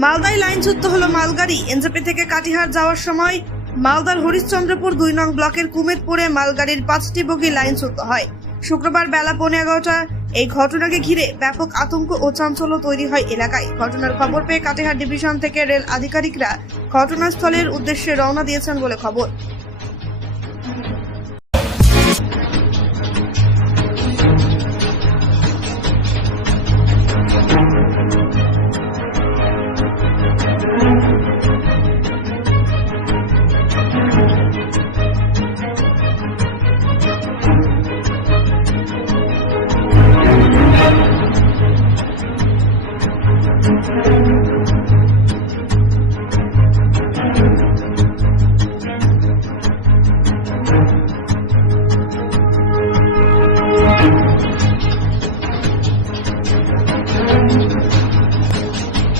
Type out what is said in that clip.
মালদায় লাইনচ্যুত হলো মালগাড়ি। এনজেপি থেকে কাটিহার যাওয়ার সময় মালদার হরিশ্চন্দ্রপুর 2 নং ব্লকের কুমেদপুরে মালগাড়ির 5টি বগি লাইনচ্যুত হয়। শুক্রবার বেলা 11:15 এই ঘটনাকে ঘিরে ব্যাপক আতঙ্ক ও চাঞ্চল্য তৈরি হয় এলাকায়। ঘটনার খবর পেয়ে কাটিহার ডিভিশন থেকে রেল আধিকারিকরা ঘটনাস্থলের উদ্দেশ্যে রওনা দিয়েছেন বলে খবর।